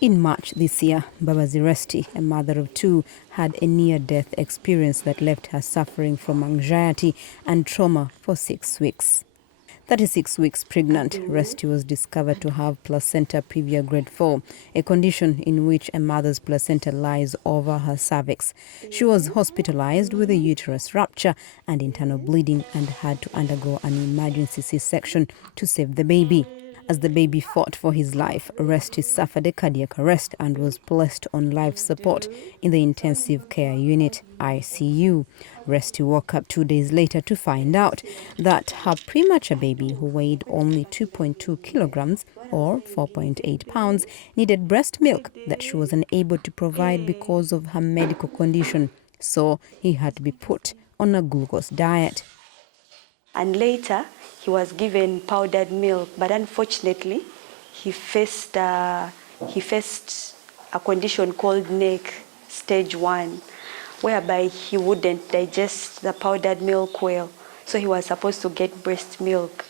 In March this year, Babazi Resti, a mother of two, had a near-death experience that left her suffering from anxiety and trauma for 6 weeks. 36 weeks pregnant, Resti was discovered to have placenta previa grade 4, a condition in which a mother's placenta lies over her cervix. She was hospitalized with a uterus rupture and internal bleeding and had to undergo an emergency C-section to save the baby. As the baby fought for his life, Resti suffered a cardiac arrest and was placed on life support in the intensive care unit, ICU. Resti woke up 2 days later to find out that her premature baby, who weighed only 2.2 kilograms or 4.8 pounds, needed breast milk that she was unable to provide because of her medical condition. So he had to be put on a glucose diet. And later, he was given powdered milk, but unfortunately, he faced a condition called NEC stage 1, whereby he wouldn't digest the powdered milk well. So he was supposed to get breast milk.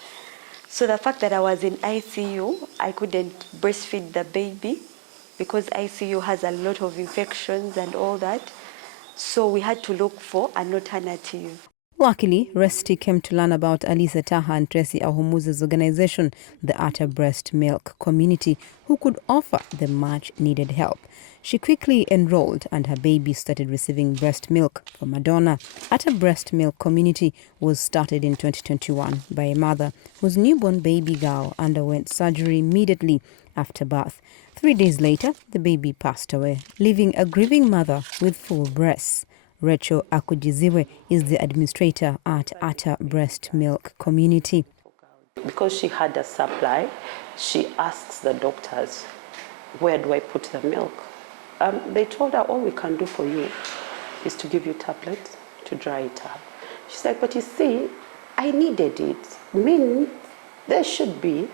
So the fact that I was in ICU, I couldn't breastfeed the baby because ICU has a lot of infections and all that. So we had to look for an alternative. Luckily, Resti came to learn about Alisa Taha and Tracy Ahumuza's organization, the Atta Breastmilk Community, who could offer the much-needed help. She quickly enrolled and her baby started receiving breast milk from a donor. Atta Breastmilk Community was started in 2021 by a mother whose newborn baby girl underwent surgery immediately after birth. 3 days later, the baby passed away, leaving a grieving mother with full breasts. Rachel Akujiziwe is the administrator at Atta Breastmilk Community. Because she had a supply, she asks the doctors, where do I put the milk? They told her, all we can do for you is to give you tablets to dry it up. She's like, but you see, I needed it. There should be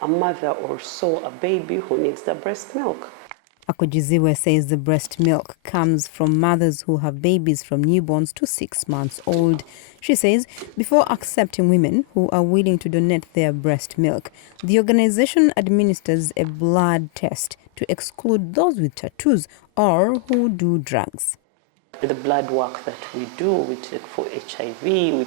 a mother or so, a baby who needs the breast milk. Akujiziwe says the breast milk comes from mothers who have babies from newborns to 6 months old. She says before accepting women who are willing to donate their breast milk, the organization administers a blood test to exclude those with tattoos or who do drugs. The blood work that we do, we check for HIV, we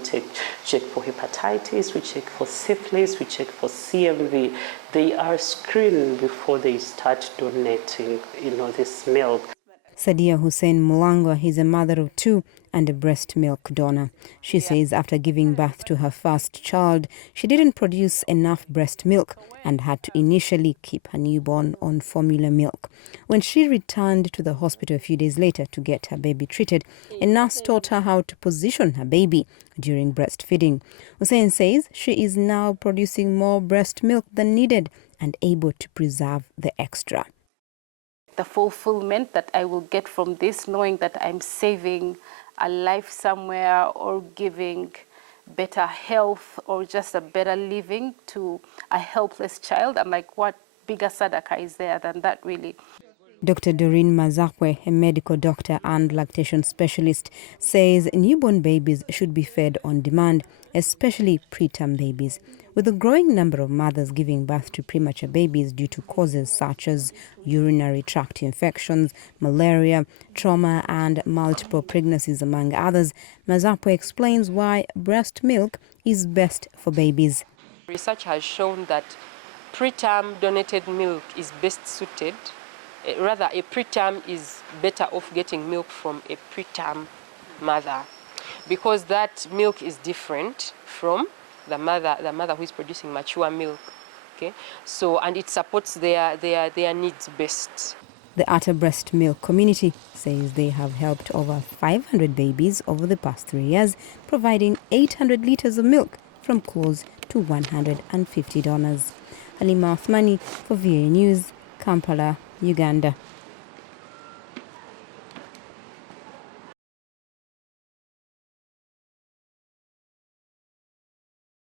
check for hepatitis, we check for syphilis, we check for CMV. They are screened before they start donating, this milk. Sadia Hussein Mulangwa is a mother of two and a breast milk donor. She says after giving birth to her first child, she didn't produce enough breast milk and had to initially keep her newborn on formula milk. When she returned to the hospital a few days later to get her baby treated, a nurse taught her how to position her baby during breastfeeding. Hussein says she is now producing more breast milk than needed and able to preserve the extra. The fulfillment that I will get from this, knowing that I'm saving a life somewhere or giving better health or just a better living to a helpless child. I'm like, what bigger sadaka is there than that, really? Dr. Doreen Mazakwe, a medical doctor and lactation specialist, says newborn babies should be fed on demand, especially preterm babies. With a growing number of mothers giving birth to premature babies due to causes such as urinary tract infections, malaria, trauma, and multiple pregnancies, among others, Mazakwe explains why breast milk is best for babies. Research has shown that preterm donated milk is best suited. Rather, a preterm is better off getting milk from a preterm mother because that milk is different from the mother who is producing mature milk. Okay, so and it supports their needs best. The Atta Breastmilk Community says they have helped over 500 babies over the past 3 years, providing 800 liters of milk from close to 150 donors. Halima Athumani for VOA News, Kampala, Uganda.